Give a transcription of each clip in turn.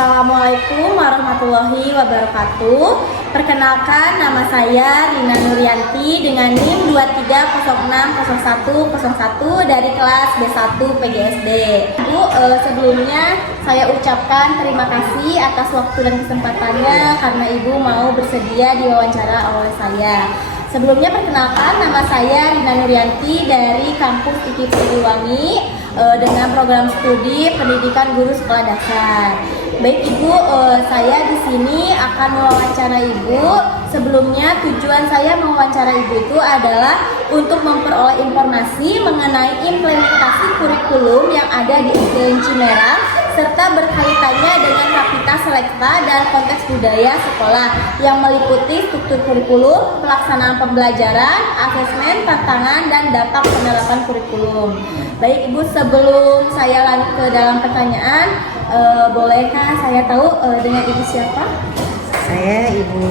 Assalamualaikum warahmatullahi wabarakatuh. Perkenalkan, nama saya Rina Nuryanti dengan NIM 23060101 dari kelas B1 PGSD. Ibu, sebelumnya saya ucapkan terima kasih atas waktu dan kesempatannya karena Ibu mau bersedia diwawancara oleh saya. Sebelumnya perkenalkan, nama saya Rina Nuryanti dari kampus IKIP Siliwangi dengan program studi pendidikan guru sekolah dasar. Baik Ibu, saya di sini akan mewawancara Ibu. Sebelumnya tujuan saya mewawancara Ibu itu adalah untuk memperoleh informasi mengenai implementasi kurikulum yang ada di SDN Cimerang serta berkaitannya dengan Kapita Selekta dan konteks budaya sekolah yang meliputi struktur kurikulum, pelaksanaan pembelajaran, asesmen, tantangan, dan dampak penerapan kurikulum. Baik Ibu, sebelum saya lanjut ke dalam pertanyaan, bolehkah saya tahu dengan Ibu siapa? Saya Ibu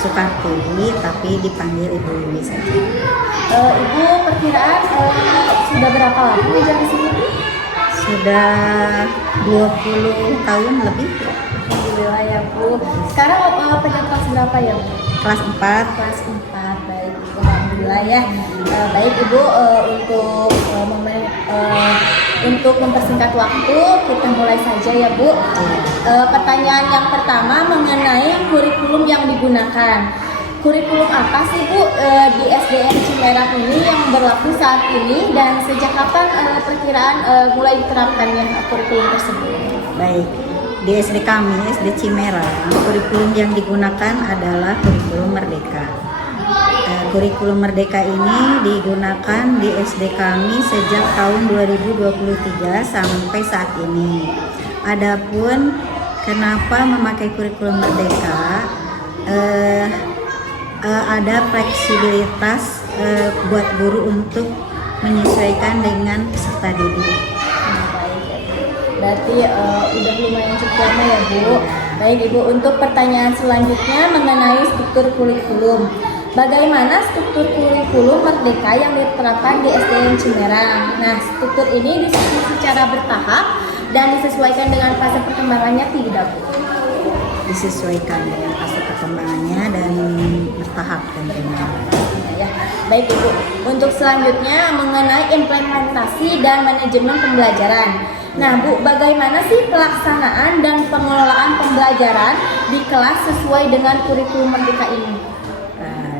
Sukarti, tapi dipanggil Ibu Wiwi saja. Ibu perkiraan sudah berapa lama mengajar di sini? Sudah 20 tahun lebih. Alhamdulillah ya Bu. Sekarang pegang kelas berapa ya Bu? Kelas 4. Kelas 4, baik Ibu. Alhamdulillah ya. Baik Ibu, untuk mempersingkat waktu, kita mulai saja ya Bu. Pertanyaan yang pertama mengenai kurikulum yang digunakan. Kurikulum apa sih Bu di SDN Cimerang ini yang berlaku saat ini dan sejak kapan perkiraan mulai diterapkannya kurikulum tersebut? Baik, di SD kami, SD Cimerang, kurikulum yang digunakan adalah kurikulum Merdeka. Kurikulum Merdeka ini digunakan di SD kami sejak tahun 2023 sampai saat ini. Adapun kenapa memakai kurikulum Merdeka, ada fleksibilitas buat guru untuk menyesuaikan dengan peserta didik. Berarti udah lumayan cukup lama ya Bu. Baik Ibu, untuk pertanyaan selanjutnya mengenai struktur kurikulum. Bagaimana struktur kurikulum Merdeka yang diterapkan di SDN Cimerang? Nah, struktur ini disusun secara bertahap dan disesuaikan dengan fase perkembangannya tidak Bu? Disesuaikan dengan fase perkembangannya dan bertahap tentunya. Ya, baik Ibu. Untuk selanjutnya mengenai implementasi dan manajemen pembelajaran. Nah Bu, bagaimana sih pelaksanaan dan pengelolaan pembelajaran di kelas sesuai dengan kurikulum Merdeka ini?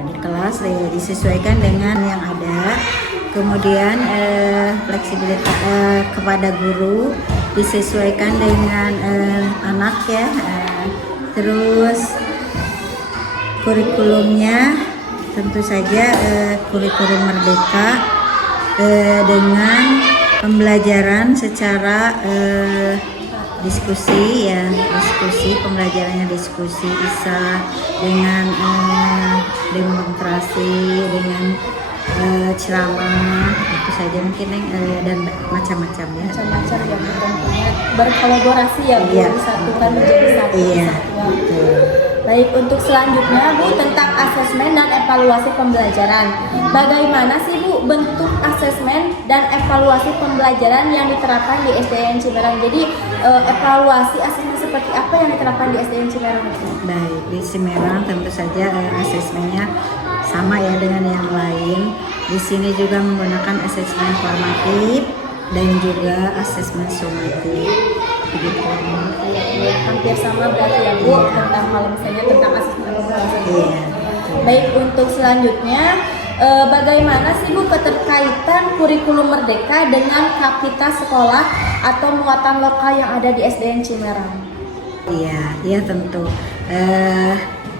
Di kelas disesuaikan dengan yang ada, kemudian fleksibilitas kepada guru disesuaikan dengan anak ya. Terus kurikulumnya tentu saja kurikulum Merdeka dengan pembelajaran secara diskusi ya, pembelajarannya diskusi bisa dengan demonstrasi, dengan ceramah, itu saja mungkin dan macam-macam ya. Macam-macam ya Bu, tentunya berkolaborasi ya Bu, disatukan menjadi satu. Iya. Baik, untuk selanjutnya Bu tentang asesmen dan evaluasi pembelajaran. Bagaimana sih Bu bentuk asesmen dan evaluasi pembelajaran yang diterapkan di SDN Cimerang? Jadi evaluasi asesmen seperti apa yang diterapkan di SDN Cimerang? Baik, di Cimerang tentu saja asesmennya sama ya dengan yang lain. Di sini juga menggunakan asesmen formatif dan juga asesmen sumatif. Begitu. Hampir sama berarti ya Bu tentang kalau misalnya tentang asesmen evaluasi. Iya. Baik, untuk selanjutnya bagaimana sih Bu keterkaitan kurikulum Merdeka dengan Kapita sekolah atau muatan lokal yang ada di SDN Cimerang? Iya tentu.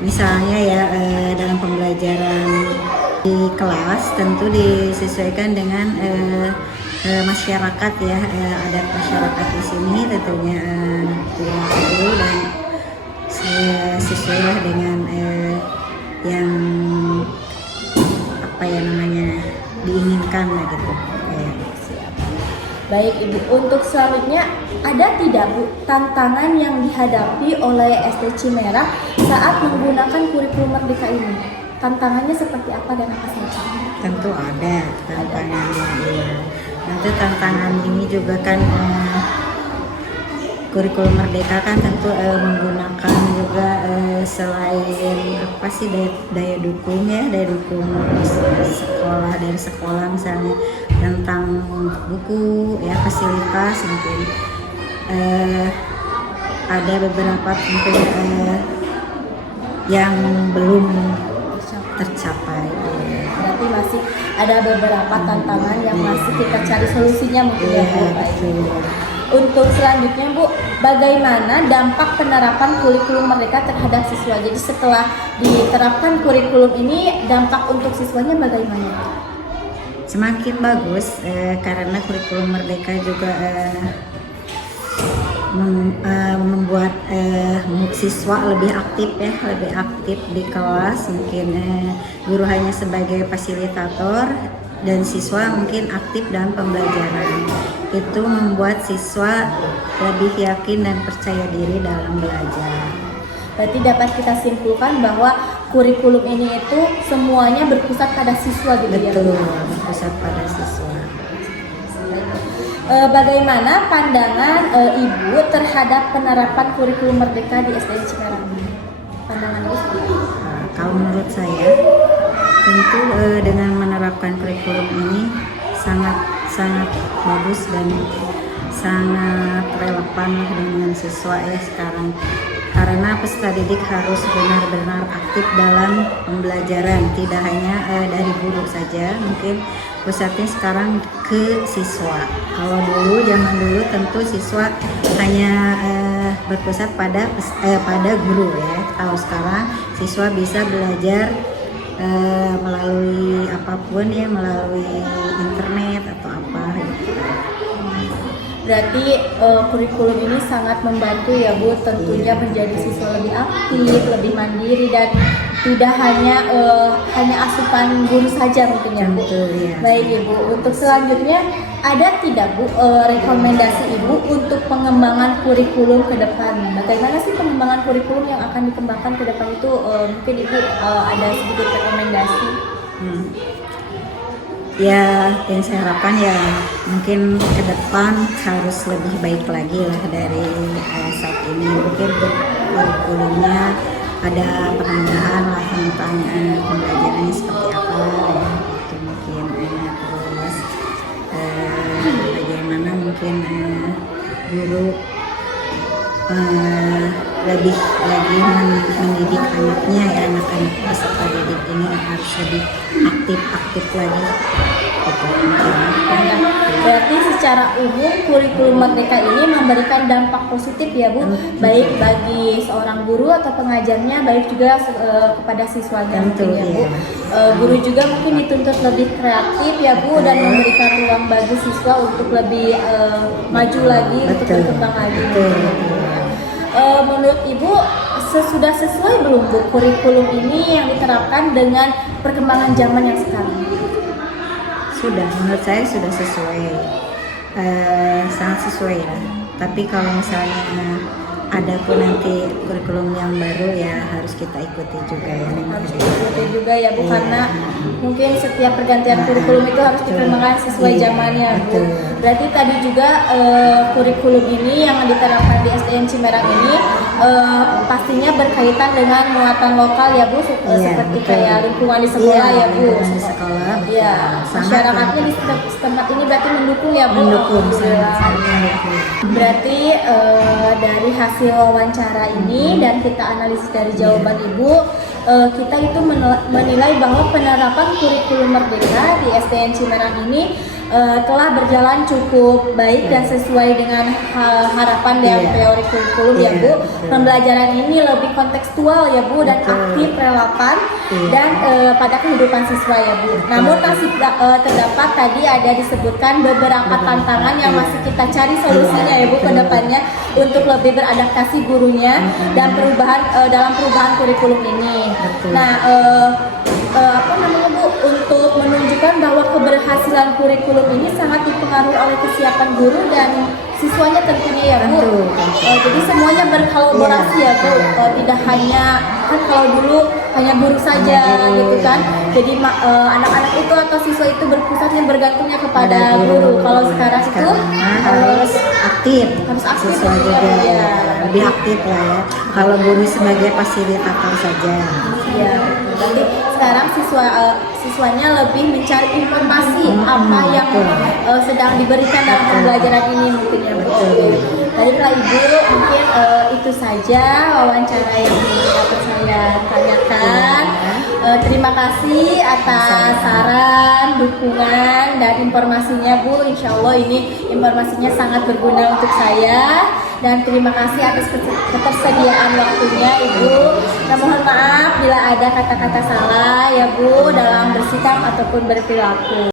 Misalnya ya dalam pembelajaran di kelas tentu disesuaikan dengan masyarakat ya, adat masyarakat di sini tentunya perilaku dan sesuai dengan yang apa ya namanya diinginkan gitu. Baik Ibu, untuk selanjutnya ada tidak Bu tantangan yang dihadapi oleh SD Cimerang saat menggunakan kurikulum Merdeka ini? Tantangannya seperti apa dan apa saja? Tentu ada tantangannya ya. Nanti tantangan ini juga kan kurikulum Merdeka kan tentu menggunakan juga selain apa sih daya dukung ya, daya dukung sekolah dari sekolah misalnya tentang buku ya, fasilitas mungkin ada beberapa mungkin yang belum tercapai. Berarti masih ada beberapa tantangan yang masih kita cari solusinya mungkin ya Bu. Untuk selanjutnya Bu, bagaimana dampak penerapan kurikulum Merdeka terhadap siswa? Jadi setelah diterapkan kurikulum ini, dampak untuk siswanya bagaimana? Semakin bagus karena kurikulum Merdeka juga membuat siswa lebih aktif ya, lebih aktif di kelas. Mungkin guru hanya sebagai fasilitator dan siswa mungkin aktif dalam pembelajaran. Itu membuat siswa lebih yakin dan percaya diri dalam belajar. Berarti dapat kita simpulkan bahwa kurikulum ini itu semuanya berpusat pada siswa gitu ya? Betul, berpusat pada siswa. Bagaimana pandangan Ibu terhadap penerapan kurikulum Merdeka di SDN Cimerang? Pandangan Ibu seperti apa? Kalau menurut saya, tentu dengan menerapkan kurikulum ini sangat bagus dan sangat relevan dengan siswa ya sekarang. Karena peserta didik harus benar-benar aktif dalam pembelajaran, tidak hanya dari guru saja, mungkin pusatnya sekarang ke siswa. Kalau zaman dulu tentu siswa hanya berpusat pada guru ya. Kalau sekarang siswa bisa belajar melalui apapun ya, melalui internet atau apa gitu. Berarti kurikulum ini sangat membantu ya Bu, tentunya menjadi siswa lebih aktif, lebih mandiri dan tidak hanya asupan guru saja mungkin ya Bu. Betul, ya. Baik Ibu, untuk selanjutnya ada tidak Bu rekomendasi Ibu untuk pengembangan kurikulum ke depan? Bagaimana sih pengembangan kurikulum yang akan dikembangkan ke depan itu? Mungkin Ibu ada sedikit rekomendasi. Ya, yang saya harapkan ya mungkin ke depan harus lebih baik lagi lah dari saat ini. Mungkin kurikulumnya ada penambahan lah tentang pembelajarannya seperti apa ya, itu mungkin terus bagaimana mungkin guru lebih lagi mendidik anaknya ya, anak-anak peserta didik ini harus lebih aktif lagi gitu. Berarti secara umum kurikulum Merdeka ini memberikan dampak positif ya Bu, baik bagi seorang guru atau pengajarnya, baik juga kepada siswanya mungkin ya Bu. Guru juga mungkin dituntut lebih kreatif ya Bu, dan memberikan ruang bagi siswa untuk lebih maju lagi, untuk berkembang lagi. Menurut Ibu sudah sesuai belum Bu kurikulum ini yang diterapkan dengan perkembangan zaman yang sekarang? Sudah, menurut saya sudah sesuai, sangat sesuai lah. Tapi kalau misalnya ada pun nanti kurikulum yang baru ya harus kita ikuti juga ya. Harus ikuti juga ya Bu, karena mungkin setiap pergantian kurikulum itu harus dikembangkan sesuai zamannya Bu. Berarti tadi juga kurikulum ini yang diterapkan di SDN Cimerang ini pastinya berkaitan dengan muatan lokal ya Bu, seperti kayak lingkungan di sekolah ya Bu. Di sekolah. Iya, masyarakatnya di tempat ini berarti mendukung ya Bu. Mendukung, sangat mendukung. Berarti dari hasil wawancara ini dan kita analisis dari jawaban Ibu, kita itu menilai bahwa penerapan kurikulum Merdeka di SDN Cimerang ini telah berjalan cukup baik dan sesuai dengan harapan dari teori kurikulum ya Bu. Pembelajaran ini lebih kontekstual ya Bu, dan aktif, relevan dan pada kehidupan siswa ya Bu. Namun masih terdapat tadi ada disebutkan beberapa tantangan yang masih kita cari solusinya ya Bu ke depannya untuk lebih beradaptasi gurunya dan dalam perubahan kurikulum ini. Nah, apa namanya Bu, untuk menunjukkan bahwa keberhasilan kurikulum ini sangat dipengaruhi oleh kesiapan guru dan siswanya tentunya ya Bu. Jadi semuanya berkolaborasi ya Bu, tidak hanya kan kalau dulu hanya guru saja gitu kan. Jadi anak-anak itu atau siswa itu berpusatnya bergantungnya kepada guru. Kalau sekarang itu harus aktif, Harus aktif siswa ya, juga Bu, ya. ya, lebih aktif lah ya. Kalau guru sebagai fasilitator saja. Iya, berarti sekarang siswanya lebih mencari informasi apa yang sedang diberikan dalam pembelajaran ini mungkin ya Bu. Oke. Baiklah Ibu, mungkin itu saja wawancara yang dapat saya tanyakan. Terima kasih atas saran, dukungan, dan informasinya Bu. Insya Allah ini informasinya sangat berguna untuk saya. Dan terima kasih atas ketersediaan waktunya Ibu. Dan mohon maaf bila ada kata-kata salah ya Bu dalam bersikap ataupun berperilaku.